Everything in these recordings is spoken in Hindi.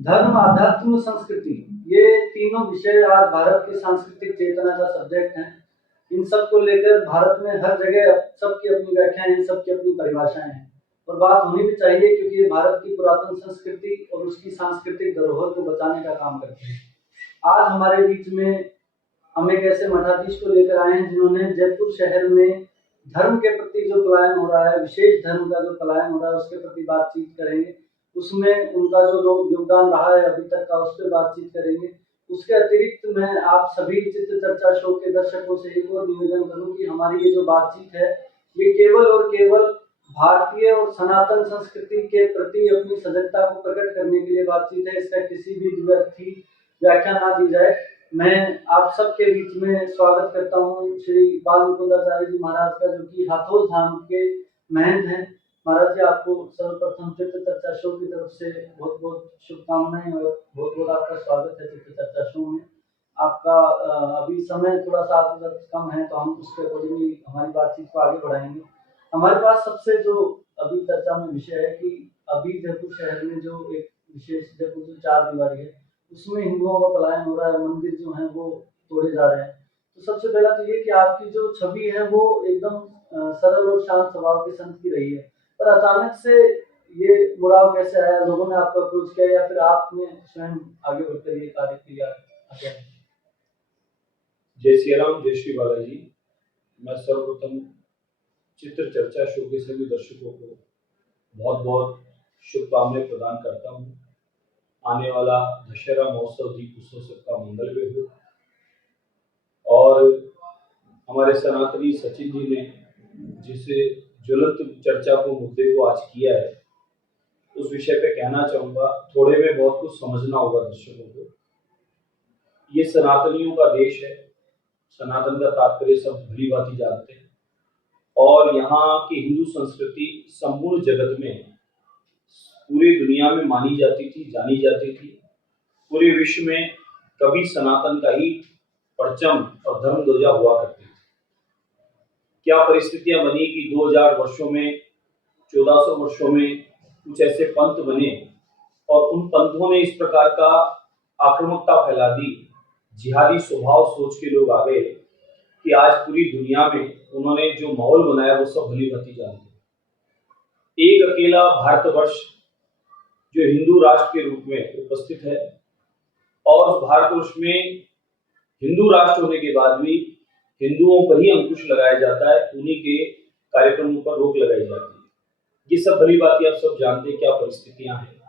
धर्म, आध्यात्म, संस्कृति, ये तीनों विषय आज भारत की सांस्कृतिक चेतना का सब्जेक्ट हैं। इन सब को लेकर भारत में हर जगह सबकी अपनी व्याख्याएं हैं, सबकी अपनी परिभाषाएं हैं और बात होनी भी चाहिए, क्योंकि ये भारत की पुरातन संस्कृति और उसकी सांस्कृतिक धरोहर को बचाने का काम करते हैं। आज हमारे बीच में हम एक ऐसे मठाधीश को लेकर आए हैं जिन्होंने जयपुर शहर में धर्म के प्रति जो पलायन हो रहा है, विशेष धर्म का जो पलायन हो रहा है, उसके प्रति बातचीत करेंगे। उसमें उनका जो योगदान रहा है अभी तक का, उस पर बातचीत करेंगे। उसके अतिरिक्त मैं आप सभी चित्र चर्चा शो के दर्शकों से एक और निवेदन करूं कि हमारी ये जो बातचीत है, ये केवल और केवल भारतीय और सनातन संस्कृति के प्रति अपनी सजगता को प्रकट करने के लिए बातचीत है। इसका किसी भी द्व्यर्थी व्याख्या ना दी जाए। मैं आप सबके बीच में स्वागत करता हूँ श्री बाल मुकुंदाचार्य जी महाराज का, जो कि हाथोस धाम के महंत हैं। महाराज जी, आपको सर्वप्रथम चित्र चर्चा शो की तरफ से बहुत बहुत शुभकामनाएं और बहुत बहुत आपका स्वागत है चित्र चर्चा शो में। आपका अभी समय थोड़ा सा कम है, तो हम उसके अकॉर्डिंगली हमारी बातचीत को आगे बढ़ाएंगे। हमारे पास सबसे जो अभी चर्चा में विषय है कि अभी जयपुर शहर में जो एक विशेष जयपुर जो 4 दीवारी है, उसमें हिंदुओं का पलायन हो रहा है, मंदिर जो है वो तोड़े जा रहे हैं। तो सबसे पहला तो ये कि आपकी जो छवि है वो एकदम सरल और शांत स्वभाव के संत की रही है, पर अचानक से ये मुड़ाव कैसे आया? लोगों ने आपको अप्रोच किया या फिर आपने स्वयं आगे बढ़कर ये कार्य किया? जय श्री राम, जय श्री बालाजी। मैं सर्वप्रथम चित्र चर्चा शो के सभी दर्शकों को बहुत बहुत शुभकामनाएं प्रदान करता हूँ। आने वाला दशहरा महोत्सव दीप उत्सव सबका मंगल में हो। और हमारे सनातनी सचिन जी ने जिस ज्वलंत चर्चा को मुद्दे को आज किया है, उस विषय पे कहना चाहूँगा। थोड़े में बहुत कुछ समझना होगा दर्शकों को। ये सनातनियों का देश है। सनातन का तात्पर्य सब भली भांति जानते हैं, और यहाँ की हिंदू संस्कृति संपूर्ण जगत में, पूरी दुनिया में मानी जाती थी, जानी जाती थी। पूरे विश्व में कभी सनातन का ही परचम और धर्म ध्वजा हुआ करती थी। क्या परिस्थितियां बनी कि 2000 वर्षों में, 1400 वर्षों में कुछ ऐसे पंथ बने और उन पंथों ने इस प्रकार का आक्रामकता फैला दी, जिहादी स्वभाव सोच के लोग आ गए कि आज पूरी दुनिया में उन्होंने जो माहौल बनाया वो सब भली भांति जानते। एक अकेला भारतवर्ष जो हिंदू राष्ट्र के रूप में उपस्थित है, और उस भारतवर्ष में हिंदू राष्ट्र होने के बाद भी हिंदुओं पर ही अंकुश लगाया जाता है, उन्हीं के कार्यक्रमों पर रोक लगाई जाती है। ये सब भली बात आप सब जानते हैं क्या परिस्थितियां हैं।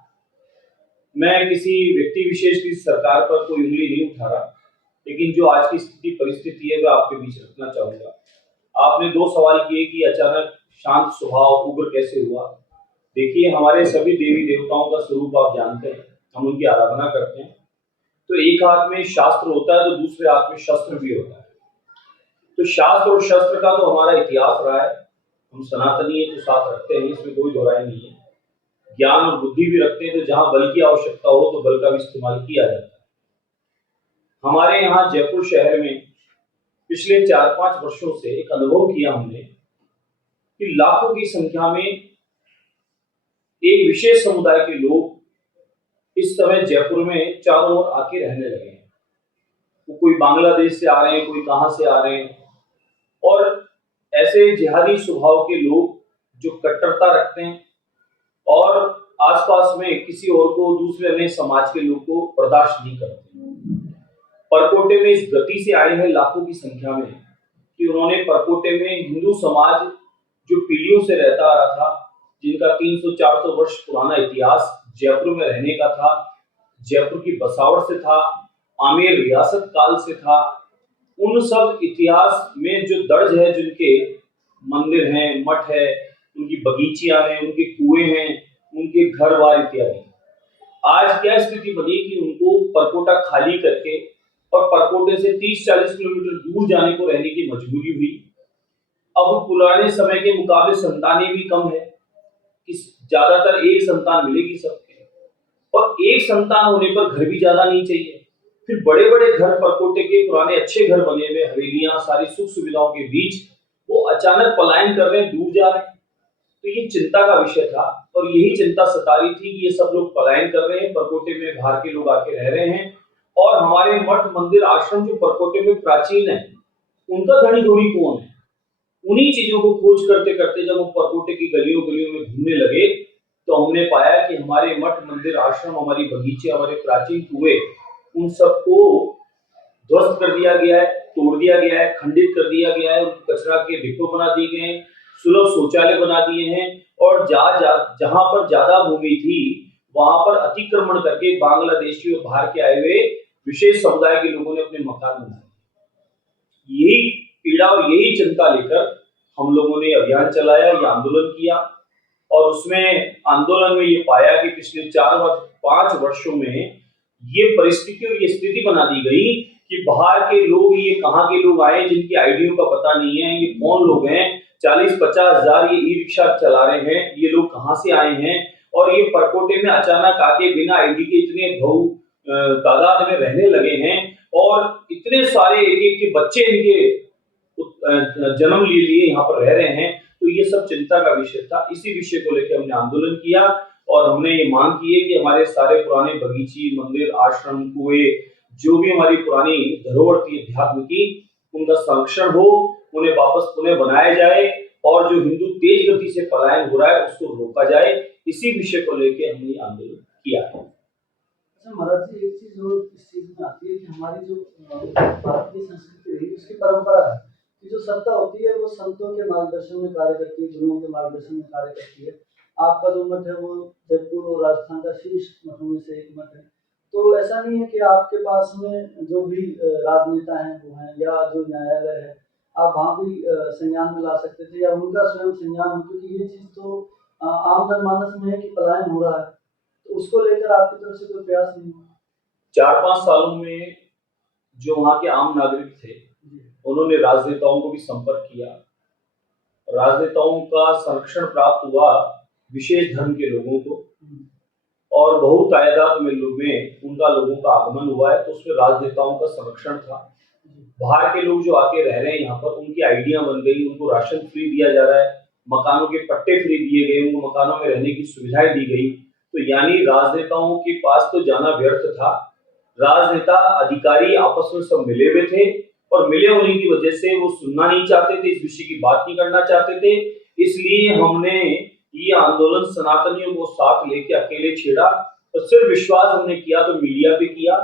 मैं किसी व्यक्ति विशेष की सरकार पर कोई उंगली नहीं उठा रहा, लेकिन जो आज की स्थिति परिस्थिति है वह आपके बीच रखना चाहूंगा। आपने 2 सवाल किए कि अचानक शांत स्वभाव उग्र कैसे हुआ। देखिए, हमारे सभी देवी देवताओं का स्वरूप आप जानते हैं, हम उनकी आराधना करते हैं। तो एक हाथ में शास्त्र होता है तो दूसरे हाथ में शस्त्र भी होता है। तो शास्त्र और शस्त्र का तो हमारा इतिहास रहा है, हम सनातनी तो साथ रखते हैं, इसमें कोई दो राय नहीं है। ज्ञान और बुद्धि भी रखते हैं, तो जहां बल की आवश्यकता हो तो बल का भी इस्तेमाल किया जाता है। हमारे यहाँ जयपुर शहर में पिछले 4-5 वर्षों से एक अनुभव किया हमने कि लाखों की संख्या में एक विशेष समुदाय के लोग इस समय जयपुर में चारों ओर आके रहने लगे हैं। वो कोई बांग्लादेश से आ रहे हैं, कोई कहां से आ रहे हैं, और ऐसे जिहादी स्वभाव के लोग जो कट्टरता रखते हैं और आसपास में किसी और को, दूसरे अन्य समाज के लोग को बर्दाश्त नहीं करते। परकोटे में इस गति से आए हैं लाखों की संख्या में कि उन्होंने परकोटे में हिंदू समाज जो पीढ़ियों से रहता आ रहा था, जिनका 300-400 वर्ष पुराना इतिहास जयपुर में रहने का था, जयपुर की बसावट से था, आमेर रियासत काल से था, उन सब इतिहास में जो दर्ज है, जिनके मंदिर हैं, मठ है, उनकी बगीचियां हैं, उनके कुएं हैं, उनके घर बार इत्यादि, आज क्या स्थिति बनी कि उनको परकोटा खाली करके और परकोटे से 30-40 किलोमीटर दूर जाने को रहने की मजबूरी हुई। अब पुराने समय के मुकाबले संतानें भी कम है, कि ज्यादातर एक संतान मिलेगी सबके, और एक संतान होने पर घर भी ज्यादा नहीं चाहिए। फिर बड़े बड़े घर, परकोटे के पुराने अच्छे घर बने हुए, हवेलियां, सारी सुख सुविधाओं के बीच वो अचानक पलायन कर रहे हैं, दूर जा रहे हैं। तो ये चिंता का विषय था और यही चिंता सता रही थी कि ये सब लोग पलायन कर रहे हैं, परकोटे में बाहर के लोग आके रह रहे हैं और हमारे मठ मंदिर आश्रम जो परकोटे में प्राचीन है उनका धनी धोनी कौन है। उन्हीं चीजों को खोज करते करते जब हम परकोटे की गलियों गलियों में घूमने लगे तो हमने पाया कि हमारे मठ मंदिर आश्रम, हमारी बगीचे, हमारे प्राचीन कुएं, उन सबको ध्वस्त कर दिया गया है, तोड़ दिया गया है, खंडित कर दिया गया है, उनको कचरा के डिपो बना दिए गए हैं, सुलभ शौचालय बना दिए हैं और जहां पर ज्यादा भूमि थी वहां पर अतिक्रमण करके बांग्लादेशी और बाहर के आए हुए विशेष समुदाय के लोगों ने अपने मकान बनाए। यही पीड़ा और यही चिंता लेकर हम लोगों ने अभियान चलाया, ये आंदोलन किया और उसमें आंदोलन में ये पाया कि पिछले 4-5 वर्षों में ये परिस्थिति और ये स्थिति बना दी गई कि बाहर के लोग, ये कहाँ के लोग आए जिनकी आईडियों का पता नहीं है, ये कौन लोग हैं, 40-50 हजार ये ई रिक्शा चला रहे हैं, ये लोग कहाँ से आए हैं और ये परकोटे में अचानक आके बिना आईडी के इतने बहु तादाद में रहने लगे हैं और इतने सारे एक एक के बच्चे इनके जन्म ले लिए यहाँ पर रह रहे हैं। तो ये सब चिंता का विषय था। इसी विषय को लेकर हमने आंदोलन किया और हमने ये मांग की है कि हमारे सारे पुराने बगीचे, मंदिर, आश्रम, कुएं, जो भी हमारी पुरानी धरोहर थी अध्यात्म की, उनका संरक्षण हो, उन्हें वापस पुनः बनाया जाए और जो हिंदू तेज गति से पलायन हो रहा है उसको रोका जाए। इसी विषय को लेकर हमने आंदोलन किया है। अच्छा महाराज जी, एक चीज और इस चीज में आती है कि हमारी जो भारतीय संस्कृति रही, उसकी परंपरा है कि जो सत्ता होती है वो संतों के मार्गदर्शन में कार्य करती है, गुरुओं के मार्गदर्शन में कार्य करती है। आपका जो मठ है वो जयपुर और राजस्थान का शीर्ष मठों में से एक मठ है। तो ऐसा नहीं है कि आपके पास में जो भी राजनेता हैं वो हैं या जो न्यायालय है, आप वहाँ भी संज्ञान में ला सकते थे या उनका स्वयं संज्ञान हो, क्योंकि ये चीज तो आम जनमानस में है कि पलायन हो रहा है, तो उसको लेकर आपकी तरफ से कोई प्रयास नहीं हुआ? 4-5 सालों में जो वहाँ के आम नागरिक थे उन्होंने राजनेताओं को भी संपर्क किया। राजनेताओं का संरक्षण प्राप्त हुआ विशेष धर्म के लोगों को और बहुत तादाद में उनका लोगों का आगमन हुआ है, तो उसमें राजनेताओं का संरक्षण था। बाहर के लोग जो आके रह रहे हैं यहाँ पर, उनकी आईडियां बन गई, उनको राशन फ्री दिया जा रहा है, मकानों के पट्टे फ्री दिए गए, उनको मकानों में रहने की सुविधाएं दी गई। तो यानी राजनेताओं के पास तो जाना व्यर्थ था। राजनेता अधिकारी आपस में सब मिले हुए थे और मिले होने की वजह से वो सुनना नहीं चाहते थे, इस विषय की बात नहीं करना चाहते थे। इसलिए हमने ये आंदोलन सनातनियों को साथ लेके अकेले छेड़ा और सिर्फ विश्वास हमने किया तो मीडिया पे किया।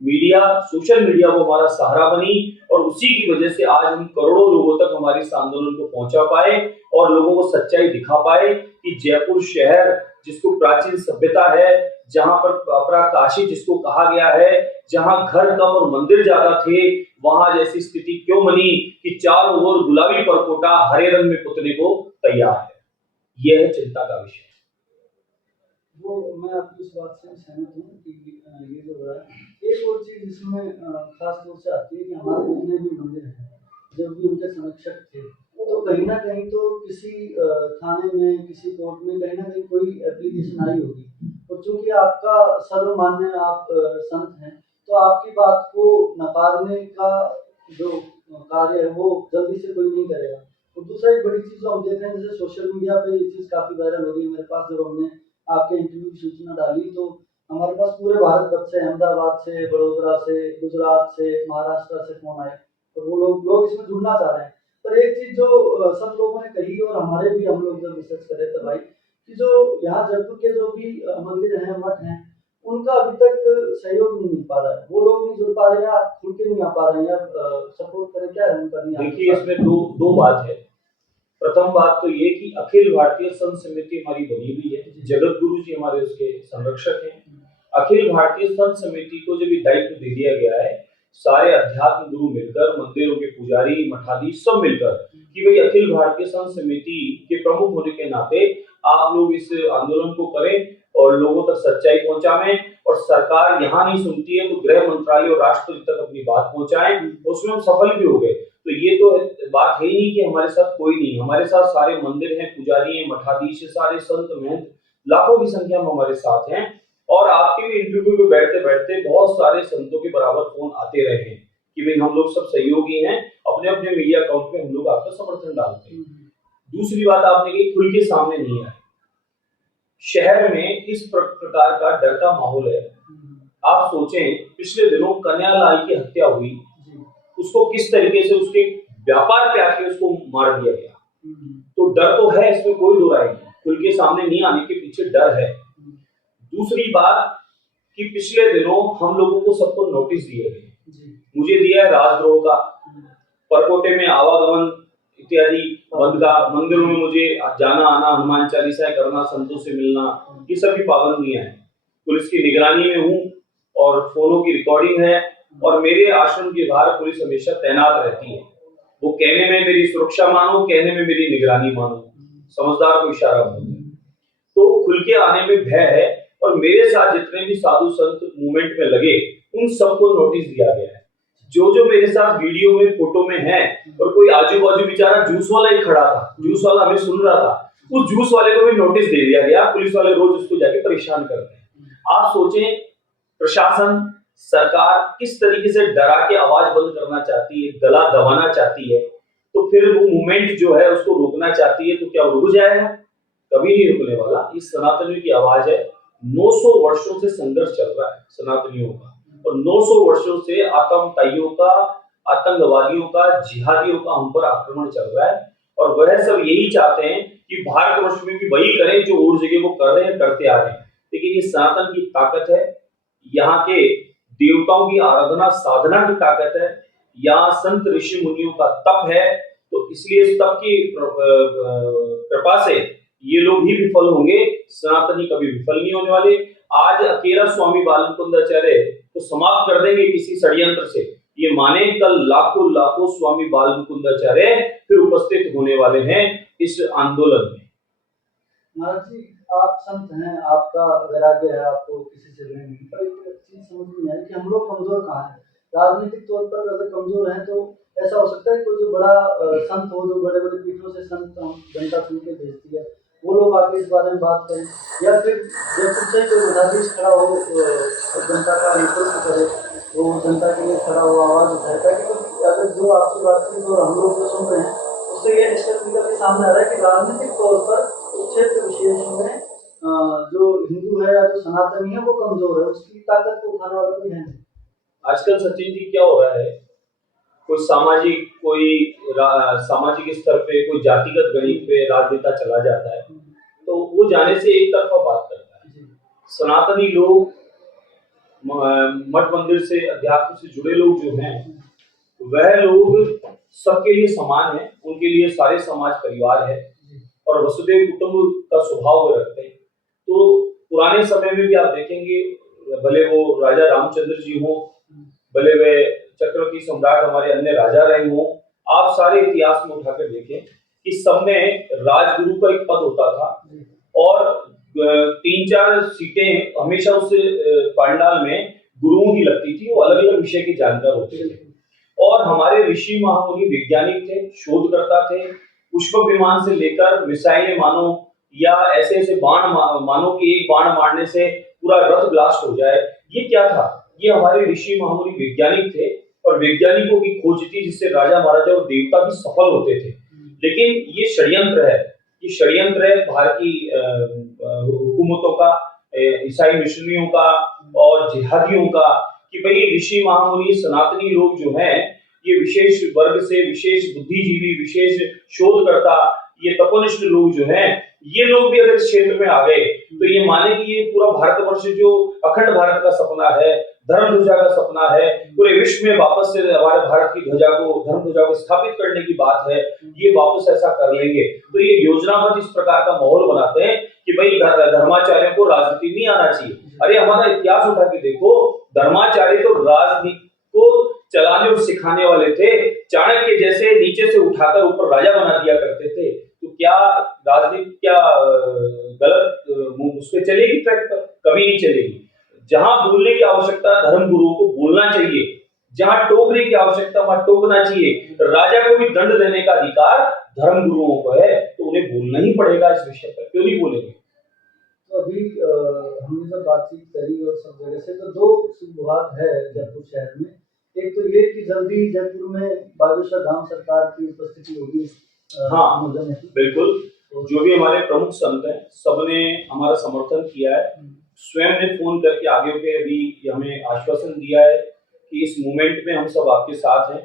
मीडिया, सोशल मीडिया वो हमारा सहारा बनी और उसी की वजह से आज हम करोड़ों लोगों तक हमारे इस आंदोलन को पहुंचा पाए और लोगों को सच्चाई दिखा पाए कि जयपुर शहर जिसको प्राचीन सभ्यता है, जहां पर अपराकाशी जिसको कहा गया है, जहां घर कम और मंदिर ज्यादा थे, वहां जैसी स्थिति क्यों बनी कि चारों ओर गुलाबी परकोटा हरे रंग में पुतने को तैयार है। यह है चिंता का विषय। वो मैं आपकी इस बात से सहमत हूँ कि ये जो हो रहा है। एक और चीज इसमें खास तौर से आती है कि हमारे जितने भी मंदिर हैं, जब भी उनके संरक्षक थे, तो कहीं ना कहीं तो किसी थाने में, किसी कोर्ट में कहीं ना कहीं कोई एप्लीकेशन आई होगी और चूंकि आपका सर्वमान्य आप संत हैं, तो आपकी बात को नकारने का जो कार्य है वो जल्दी से कोई नहीं करेगा। और दूसरा एक बड़ी चीज जो हम देख रहे हैं, जैसे सोशल मीडिया पे ये चीज काफी वायरल हो रही है। मेरे पास जब हमने आपके इंटरव्यू की सूचना डाली तो हमारे पास पूरे भारत भर से, अहमदाबाद से, बड़ोदरा से, गुजरात से, महाराष्ट्र से फोन आए और वो लोग इसमें जुड़ना चाह रहे हैं। पर एक चीज जो सब लोगों ने कही और हमारे भी, हम लोग जब रिसर्च करे थे भाई, कि जो यहाँ जयपुर के जो भी मंदिर हैं, मठ हैं, उनका अभी तक सहयोग नहीं मिल पा रहा है। वो लोग नहीं जुड़ पा रहे हैं, खुल के नहीं आ पा रहे हैं, या सपोर्ट करें, क्या है उनका नहीं? देखिए, इसमें दो बात है। प्रथम बात तो ये कि अखिल भारतीय संत समिति हमारी बनी हुई है, जगत गुरु जी हमारे उसके संरक्षक हैं। अखिल भारतीय संत समिति को जब ये दायित्व दे दिया गया है, सारे अध्यात्म गुरु मिलकर, मंदिरों के पुजारी, मठाधीश सब मिलकर, कि भाई अखिल भारतीय संत समिति के प्रमुख होने के नाते आप लोग इस आंदोलन को करें और लोगों तक सच्चाई पहुंचाएं, और सरकार यहाँ नहीं सुनती है तो गृह मंत्रालय और राष्ट्रपति तक अपनी बात पहुंचाएं। उसमें हम सफल भी हो गए। तो ये तो बात है ही नहीं कि हमारे साथ कोई नहीं, हमारे साथ सारे मंदिर हैं, पुजारी हैं, मठाधीश, सारे संत महंत लाखों की संख्या में हमारे साथ हैं। और आपके भी इंटरव्यू में बैठते बैठते बहुत सारे संतों के बराबर फोन आते रहे हैं कि भाई हम लोग सब सहयोगी हैं, अपने अपने मीडिया अकाउंट पे हम लोग आपका समर्थन डालते हैं। दूसरी बात आपने कही खुल के सामने नहीं आए। शहर में इस प्रकार का डर का माहौल है। आप सोचें, पिछले दिनों कन्हैयालाल की हत्या हुई, उसको किस तरीके से उसके व्यापार पे आके उसको मार दिया गया। तो डर तो है, इसमें कोई दो राय नहीं, खुल के सामने नहीं आने के पीछे डर है। दूसरी बात कि पिछले दिनों हम लोगों को सबको नोटिस दिए गए, मुझे दिया है राजद्रोह का, परकोटे में आवागमन इत्यादि बंद का, मंदिरों में मुझे जाना आना, हनुमान चालीसा करना, संतों से मिलना, ये सभी पाबंदियां हैं। पुलिस की निगरानी में हूँ और फोनों की रिकॉर्डिंग है और मेरे आश्रम के बाहर पुलिस हमेशा तैनात रहती है। वो कहने में मेरी सुरक्षा मानो, कहने में मेरी निगरानी मानो, समझदार को इशारा बोलते हैं। तो खुल के आने में भय है और मेरे साथ जितने भी साधु संत मूवमेंट में लगे उन सबको नोटिस दिया गया है। जो मेरे साथ वीडियो में फोटो में है, और कोई आजू बाजू बेचारा जूस वाला ही खड़ा था, जूस वाला हमें सुन रहा था, उस जूस वाले को भी नोटिस दे दिया गया। पुलिस वाले रोज उसको जाके परेशान करते हैं। आप सोचें, प्रशासन सरकार किस तरीके से डरा के आवाज बंद करना चाहती है, गला दबाना चाहती है, तो फिर वो मूवमेंट जो है उसको रोकना चाहती है, तो क्या रुक जाएगा? कभी नहीं रुकने वाला। इस सनातनियों की आवाज है। 900 वर्षों से संघर्ष चल रहा है सनातनियों का, और 900 वर्षों से आतंकवादियों का, आतंकवादियों का, जिहादियों का हम पर आक्रमण चल रहा है। और वह सब यही चाहते हैं कि भारतवर्ष में भी वही करें जो और जगह वो कर रहे हैं, करते आ रहे हैं। लेकिन ये सनातन की ताकत है, यहाँ के देवताओं की आराधना साधना की ताकत है, यहाँ संत ऋषि मुनियों का तप है। तो इसलिए इस तप की कृपा से ये लोग ही विफल होंगे, सनातनी कभी विफल नहीं होने वाले। आज अकेला स्वामी बालमुकुंदाचार्य तो समाप्त कर देंगे किसी षड्यंत्र से, ये माने कल लाखों लाखों स्वामी बालमुकुंदाचार्य फिर उपस्थित होने वाले हैं इस आंदोलन में। महाराज जी, आप संत हैं, आपका वैराग्य है, आपको किसी से लेना नहीं, पर एक चीज समझ में नहीं आई कि हम लोग कमजोर कहाँ हैं? राजनीतिक तौर पर अगर कमजोर हैं तो ऐसा हो सकता है कोई जो बड़ा संत हो, जो बड़े बड़े पीठों से संत जनता सुन के भेजती है, वो लोग आके इस बारे में बात करें, या फिर जैसे से कोई मठाधीश खड़ा हो जनता का नेतृत्व करे, वो जनता के लिए खड़ा हो, आवाज उठाए, ताकि अगर जो आपकी बातचीत और हम लोग जो सुन रहे हैं उससे ये निष्कर्ष निकल के सामने आ रहा है कि राजनीतिक तौर पर उस क्षेत्र विशेष में जो हिंदू है या जो सनातनी है वो कमजोर है, उसकी ताकत को उठाने वाला कोई है नहीं। आजकल सचिन जी क्या हो रहा है, कोई सामाजिक स्तर पे, कोई जातिगत गणित पे राजनेता चला जाता है तो वो जाने से एक तरफा बात करता है। सनातनी लोग, मठ मंदिर से, अध्यात्म से जुड़े लोग जो हैं, वह लोग सबके लिए समान है, उनके लिए सारे समाज परिवार है और वसुदेव कुटुंब का स्वभाव वो रखते हैं। तो पुराने समय में भी आप देखेंगे, भले वो राजा रामचंद्र जी हो, भले वे चक्रवर्ती सम्राट हमारे अन्य राजा रहे हों, आप सारे इतिहास में उठाकर देखें कि सब में राजगुरु का एक पद होता था और 3-4 सीटें हमेशा उस पांडाल में गुरुओं की लगती थी, वो अलग अलग विषय के जानकार होते थे। और हमारे ऋषि महामुनि वैज्ञानिक थे, शोधकर्ता थे, पुष्पक विमान से लेकर मिसाइलें मानो, या ऐसे ऐसे बाण मानो कि एक बाण मारने से पूरा रथ ब्लास्ट हो जाए, ये क्या था? ये हमारे ऋषि महामुनि वैज्ञानिक थे और वैज्ञानिकों की खोज थी जिससे राजा महाराजा और देवता भी सफल होते थे। लेकिन ये षड्यंत्र है, ये षड्यंत्र है भारतीय हुकूमतों का, ईसाई मिशनरियों का और जिहादियों का, कि भाई ऋषि महामुनि सनातनी लोग जो हैं, ये विशेष वर्ग से, विशेष बुद्धिजीवी, विशेश शोधकर्ता, ये तपोनिष्ठ लोग जो हैं, ये लोग भी अगर इस क्षेत्र में आ गए तो ये माने कि ये पूरा भारतवर्ष जो अखंड भारत का सपना है, धर्म ध्वजा का सपना है, पूरे विश्व में वापस से हमारे भारत की ध्वजा को, धर्म ध्वजा को स्थापित करने की बात है, ये वापस ऐसा कर लेंगे। तो ये योजनाबद्ध इस प्रकार का माहौल बनाते हैं कि भाई धर्माचार्यों को राजनीति नहीं आना चाहिए। अरे हमारा इतिहास उठा के देखो, धर्माचार्य तो राजनीति को चलाने और सिखाने वाले थे। चाणक्य जैसे नीचे से उठाकर ऊपर राजा बना दिया करते थे। तो क्या राजनीति क्या गलत उस पर चलेगी? ट्रैक पर कभी नहीं चलेगी। जहां बोलने की आवश्यकता, धर्म गुरुओं को बोलना चाहिए, जहां टोकने की आवश्यकता वहां टोकना चाहिए। राजा को भी दंड देने का अधिकार धर्म गुरुओं को है, तो उन्हें बोलना ही पड़ेगा इस विषय पर, क्यों नहीं बोलेंगे? तो अभी हमने जब बातचीत करी और सब जगह से, तो 2 शुभ है जयपुर शहर में। एक तो ये कि जल्दी जयपुर में बागेश्वर धाम सरकार की उपस्थिति होगी हाँ मुद्दे की। बिल्कुल, जो भी हमारे प्रमुख संत हैं सबने हमारा समर्थन किया है। स्वयं ने फोन करके आगे होके अभी हमें आश्वासन दिया है कि इस मूवमेंट में हम सब आपके साथ हैं।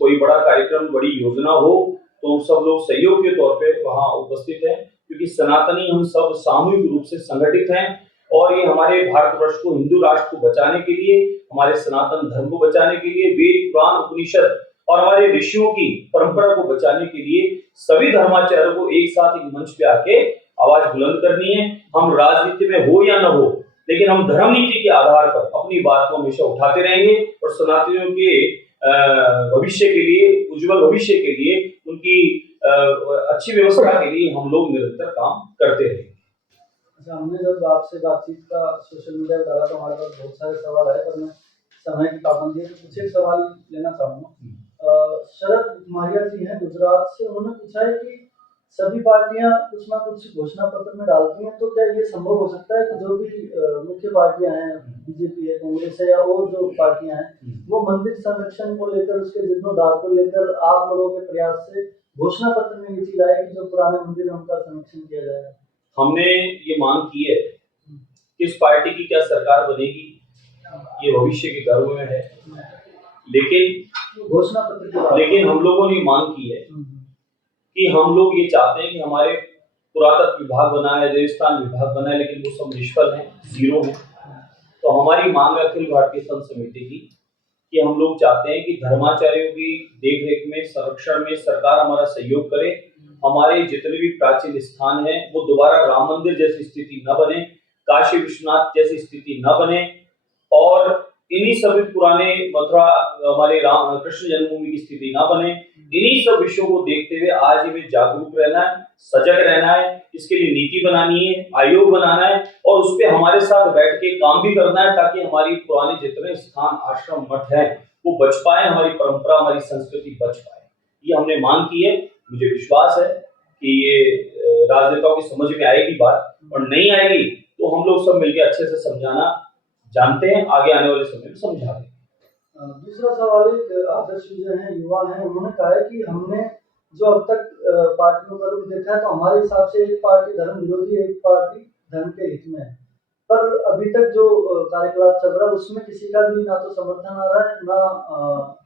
कोई बड़ा कार्यक्रम, बड़ी योजना हो तो हम सब लोग सहयोग के तौर पे वहाँ उपस्थित हैं, क्योंकि सनातनी हम सब सामूहिक रूप से संगठित हैं और ये हमारे भारतवर्ष को, हिंदू राष्ट्र को बचाने के लिए, हमारे सनातन धर्म को बचाने के लिए, वेद पुराण उपनिषद और हमारे ऋषियों की परंपरा को बचाने के लिए सभी धर्माचार्यों को एक साथ एक मंच पे आके आवाज बुलंद करनी है। हम राजनीति में हो या न हो, लेकिन हम धर्म नीति के आधार पर अपनी बात को हमेशा उठाते रहेंगे और सनातनियों के भविष्य के लिए, उज्जवल भविष्य के लिए, उनकी अच्छी व्यवस्था के लिए हम लोग निरंतर काम करते रहेंगे। अच्छा, हमने जब आपसे बातचीत का सोशल मीडिया पर डाला तो हमारे पास बहुत सारे सवाल आए, पर मैं समय की पाबंदी है तो कुछ एक सवाल लेना चाहूँगा। शरद कुमारिया जी हैं गुजरात से, उन्होंने पूछा है कि सभी पार्टियां कुछ ना कुछ घोषणा पत्र में डालती हैं, तो क्या ये संभव हो सकता है कि जो भी मुख्य पार्टियां हैं, बीजेपी है, कांग्रेस है या और जो पार्टियां हैं, वो मंदिर संरक्षण को लेकर, उसके जीर्णोद्धार को लेकर आप लोगों के प्रयास से घोषणा पत्र में ये चीज आए कि जो पुराने मंदिर है उनका संरक्षण किया जाएगा? हमने ये मांग की है, किस पार्टी की क्या सरकार बनेगी ये भविष्य के गर्भ में है, लेकिन घोषणा पत्र लेकिन हम लोगों ने मांग की है कि हम लोग ये चाहते हैं कि हमारे पुरातत्व विभाग बना है, देवस्थान विभाग बना है, लेकिन वो सब निष्फल है, जीरो है। तो हमारी मांग है अखिल भारतीय संत समिति की कि हम लोग चाहते हैं कि धर्माचार्यों की देखरेख में, संरक्षण में सरकार हमारा सहयोग करे। हमारे जितने भी प्राचीन स्थान हैं वो दोबारा राम मंदिर जैसी स्थिति न बने, काशी विश्वनाथ जैसी स्थिति न बने, और इन्हीं सभी पुराने मथुरा, हमारे राम कृष्ण जन्मभूमि की स्थिति न बने। इन्हीं सब विषयों को देखते हुए आज हमें जागरूक रहना है, सजग रहना है, इसके लिए नीति बनानी है, आयोग बनाना है और उस पर हमारे साथ बैठ के काम भी करना है, ताकि हमारी पुराने जितने स्थान, आश्रम, मठ है वो बच पाए, हमारी परंपरा, हमारी संस्कृति बच पाए। ये हमने मांग की है। मुझे विश्वास है कि ये राजनेताओं की समझ में आएगी बात, और नहीं आएगी तो हम लोग सब मिलकर अच्छे से समझाना जानते हैं, आगे आने वाले समय में समझा देंगे। दूसरा सवाल, एक आदर्श जो है, युवा है, उन्होंने कहा है कि हमने जो अब तक पार्टियों का रुख देखा है तो हमारे हिसाब से एक पार्टी धर्म विरोधी, एक पार्टी धर्म के हित में है, पर अभी तक जो कार्यकलाप चल रहा है उसमें किसी का भी ना तो समर्थन आ रहा है, ना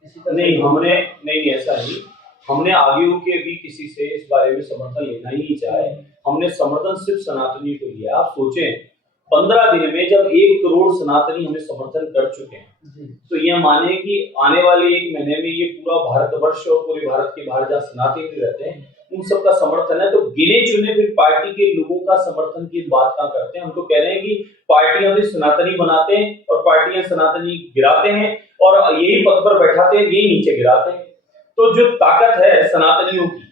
किसी का नहीं, हमने नहीं, ऐसा नहीं, हमने आगे के भी किसी से इस बारे में समर्थन लेना ही नहीं चाहे। हमने समर्थन सिर्फ सनातनी को लिया। आप सोचें 15 दिन में जब 1 करोड़ सनातनी हमें समर्थन कर चुके हैं, तो यह माने कि आने वाले 1 महीने में ये पूरा भारतवर्ष और पूरे भारत के बाहर जहाँ सनातनी रहते हैं उन सबका समर्थन है। तो गिने चुने फिर पार्टी के लोगों का समर्थन की बात कहाँ करते हैं। हम तो कह रहे हैं कि पार्टियां तो सनातनी बनाते हैं और पार्टियां सनातनी गिराते हैं और यही पद पर बैठाते हैं, यही नीचे गिराते हैं। तो जो ताकत है सनातनियों की,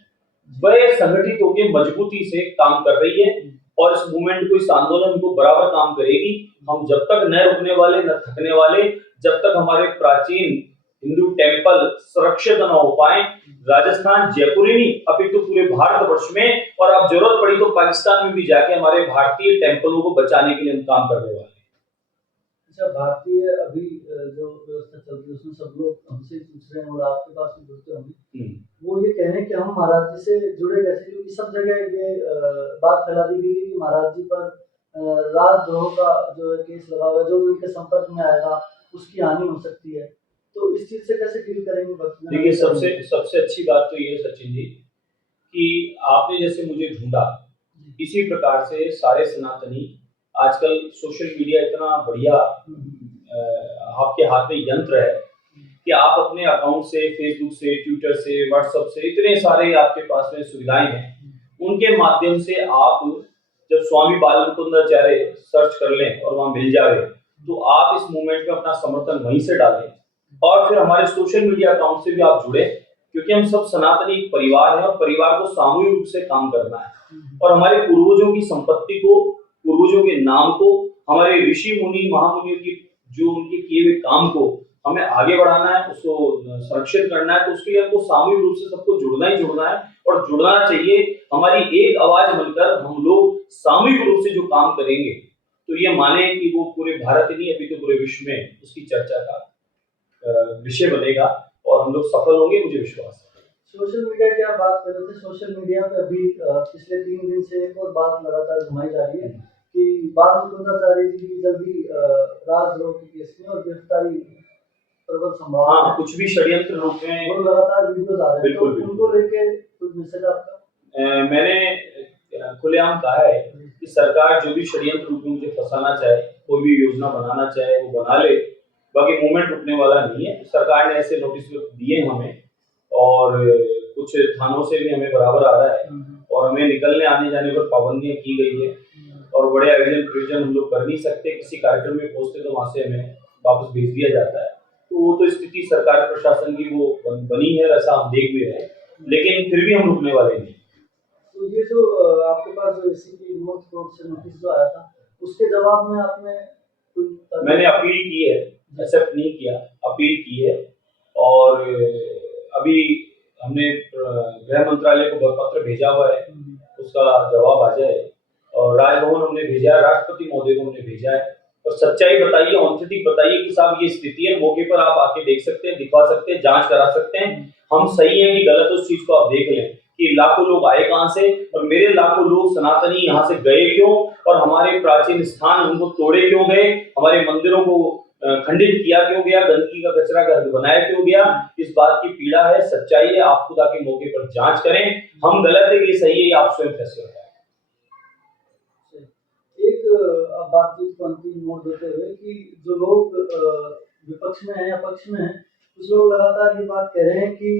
वह संगठित होकर मजबूती से काम कर रही है और इस मूवमेंट को, इस आंदोलन को बराबर काम करेगी। हम जब तक न रुकने वाले, न थकने वाले, जब तक हमारे प्राचीन हिंदू टेम्पल सुरक्षित न हो पाए, राजस्थान, जयपुर ही नहीं अपितु पूरे भारतवर्ष में, और अब जरूरत पड़ी तो पाकिस्तान में भी जाके हमारे भारतीय टेम्पलों को बचाने के लिए हम काम करने वाले हैं। अच्छा, भारतीय अभी जो व्यवस्था चल रही है उसमें सब लोग हमसे पूछ रहे हैं और आपके पास भी पूछते होंगे, वो ये कह रहे हैं कि हम महाराज जी से जुड़े कैसे, क्योंकि सब जगह ये बात फैला दी गई कि महाराज जी पर राजद्रोह का जो केस लगा हुआ है, जो भी उनके संपर्क में आएगा उसकी हानि हो सकती है, तो इस चीज से कैसे डील करेंगे? देखिए, सबसे अच्छी बात तो ये है सचिन जी कि आपने जैसे मुझे ढूंढा, इसी प्रकार से सारे सनातनी, आजकल सोशल मीडिया इतना बढ़िया आपके हाथ में यंत्र है कि आप अपने अकाउंट से, फेसबुक से, ट्विटर से, व्हाट्सएप से, इतने सारे आपके पास में सुविधाएं हैं, उनके माध्यम से आप जब स्वामी बालमुकुंदाचार्य सर्च कर लें और वहां मिल जाए, तो आप इस मूवमेंट में अपना समर्थन वहीं से डालें और फिर हमारे सोशल मीडिया अकाउंट से भी आप जुड़े, क्योंकि हम सब सनातनी परिवार हैं और परिवार को सामूहिक रूप से काम करना है और हमारे पूर्वजों की संपत्ति को, पूर्वजों के नाम को, हमारे ऋषि मुनि महामुनियों की जो उनके किए हुए काम को हमें आगे बढ़ाना है, उसको संरक्षित करना है। तो उसके लिए हमको सामूहिक रूप से सबको जुड़ना ही जुड़ना है और जुड़ना चाहिए। हमारी एक आवाज बनकर हम लोग सामूहिक रूप से जो काम करेंगे तो ये माने कि वो पूरे भारत ही नहीं अभी तो पूरे विश्व में उसकी चर्चा का विषय बनेगा और हम लोग सफल होंगे, मुझे विश्वास है। सोशल मीडिया की आप बात कर रहे थे। सोशल मीडिया पे अभी पिछले 3 दिन से एक और बात लगातार घुमाई जा रही है कि बाल मुकुंदाचार्य जी की जल्दी राजद्रोह के केस में और गिरफ्तारी प्रबल संभावना हाँ, है। कुछ भी षड्यंत्र रूप में वो लगातार वीडियोज आ रहे हैं, तो बिल्कुल, बिल्कुल। उनको लेके कुछ मैसेज आपका? मैंने खुलेआम कहा है कि सरकार जो भी षड्यंत्र रूप में मुझे फंसाना चाहे, कोई भी योजना बनाना चाहे वो बना ले, बाकी मूवमेंट रुकने वाला नहीं है। सरकार ने ऐसे नोटिस दिए हमें और कुछ थानों से भी हमें बराबर आ रहा है और हमें निकलने आने जाने पर पाबंदियां की गई है और बड़े आयोजन प्रयोजन हम लोग कर नहीं सकते। किसी कार्यक्रम में पहुंचते तो वहां से हमें वापस भेज दिया जाता है। तो वो तो स्थिति सरकार प्रशासन की वो बनी है, वैसा हम देख भी रहे हैं, लेकिन फिर भी हम रुकने वाले नहीं। तो ये जो आपके पास जो एसीपी नॉर्थ कोर्ट से नोटिस जो आया था, उसके जवाब में आपने मैंने अपील की है, एक्सेप्ट नहीं किया, अपील की है और अभी हमने गृह मंत्रालय को पत्र भेजा हुआ है, उसका जवाब आ जाए और राजभवन हमने भेजा है, राष्ट्रपति महोदय को हमने भेजा है और सच्चाई बताइए, ऑथेंटिक बताइए कि साहब ये स्थिति है। मौके पर आप आके देख सकते हैं, दिखा सकते हैं, जांच करा सकते हैं, हम सही है कि गलत, उस चीज को आप देख लें कि लाखों लोग आए कहां से और मेरे लाखों लोग सनातनी यहाँ से गए क्यों और हमारे प्राचीन स्थान उनको तोड़े क्यों गए, हमारे मंदिरों को खंडित किया क्यों गया, गंदगी का कचरा घर बनाया क्यों गया। इस बात की पीड़ा है, सच्चाई है, आप खुद आके मौके पर जांच करें, हम गलत है कि सही है, आप स्वयं फैसला करें। एक बातचीत को अंतिम मोड़ देते हुए कि जो लोग विपक्ष में है या पक्ष में है, कुछ लोग लगातार ये बात कह रहे हैं कि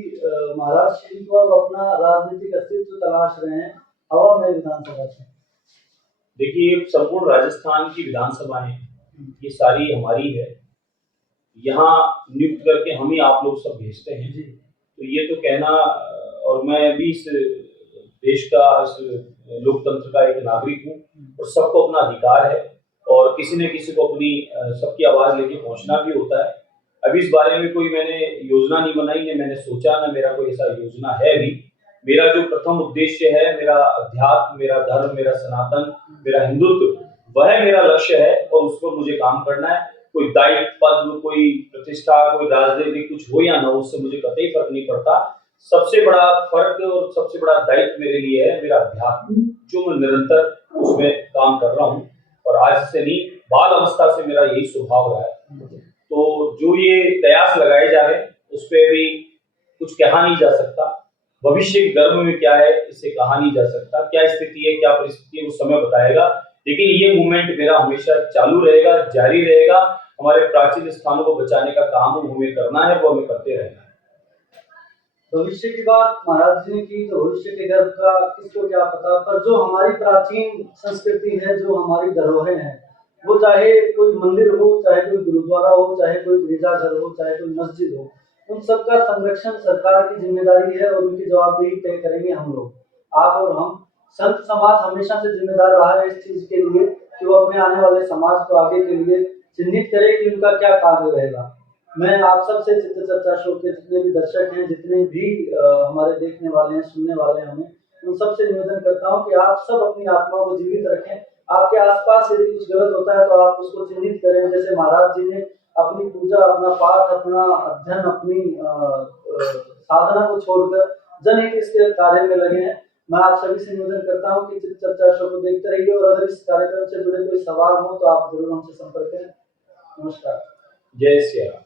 महाराज श्री को अब अपना राजनीतिक अस्तित्व तलाश रहे हैं हवा में विधानसभा से। देखिए, संपूर्ण राजस्थान की विधानसभाएं ये सारी हमारी है, यहाँ नियुक्त करके हम ही आप लोग सब भेजते हैं। तो ये तो कहना, और मैं भी इस देश का, इस लोकतंत्र का एक नागरिक हूँ और सबको अपना अधिकार है और किसी न किसी को अपनी सबकी आवाज लेके पहुंचना भी होता है। अभी इस बारे में कोई मैंने योजना नहीं बनाई, न मैंने सोचा, न मेरा कोई ऐसा योजना है भी। मेरा जो प्रथम उद्देश्य है, मेरा अध्यात्म, मेरा धर्म, मेरा सनातन, मेरा हिंदुत्व, वह मेरा लक्ष्य है और उस पर मुझे काम करना है। कोई दायित्व, पद, कोई प्रतिष्ठा, कोई राजनीति कुछ हो या ना हो, उससे मुझे कतई फर्क नहीं पड़ता। सबसे बड़ा फर्क और सबसे बड़ा दायित्व मेरे लिए है मेरा अध्यात्म, जो मैं निरंतर उसमें काम कर रहा हूँ और आज से नहीं, बाल अवस्था से मेरा यही स्वभाव रहा है। तो जो ये कयास लगाए जा रहे हैं उस पर भी कुछ कहा नहीं जा सकता। भविष्य के गर्भ में क्या है इसे कहा नहीं जा सकता, क्या स्थिति है, क्या परिस्थिति है, वो समय बताएगा। लेकिन ये मूवमेंट मेरा हमेशा चालू रहेगा, जारी रहेगा। हमारे प्राचीन स्थानों को बचाने का काम हमें करना है, वो हमें करते रहना है। भविष्य की बात महाराज जी ने की, तो भविष्य के गर्भ का किसको क्या पता, पर जो हमारी प्राचीन संस्कृति है, जो हमारी धरोहरें हैं, वो चाहे कोई मंदिर हो, चाहे कोई गुरुद्वारा हो, चाहे कोई गिरजाघर हो, चाहे कोई मस्जिद हो, उन सबका संरक्षण सरकार की जिम्मेदारी है और उनकी जवाबदेही तय करेंगे हम लोग, आप और हम। संत समाज हमेशा से जिम्मेदार रहा है इस चीज के लिए कि वो अपने आने वाले समाज को आगे के लिए चिन्हित करे कि उनका क्या कार्य रहेगा। मैं आप सबसे चित्र चर्चा शो के जितने भी दर्शक हैं, जितने भी हमारे देखने वाले हैं, सुनने वाले हैं, हमें उन सबसे निवेदन करता हूं कि आप सब अपनी आत्मा को जीवित रखें। आपके आसपास यदि कुछ गलत होता है तो आप उसको चिन्हित करें, जैसे महाराज जी ने अपनी पूजा, अपना पाठ, अपना अध्ययन, अपनी साधना को छोड़कर जनहित इसके कार्य में लगे हैं। मैं आप सभी से निवेदन करता हूं कि चित्र चर्चा शो को देखते रहिए और अगर इस कार्यक्रम से जुड़े कोई सवाल हो तो आप जरूर हमसे संपर्क करें। नमस्कार। जय श्री राम।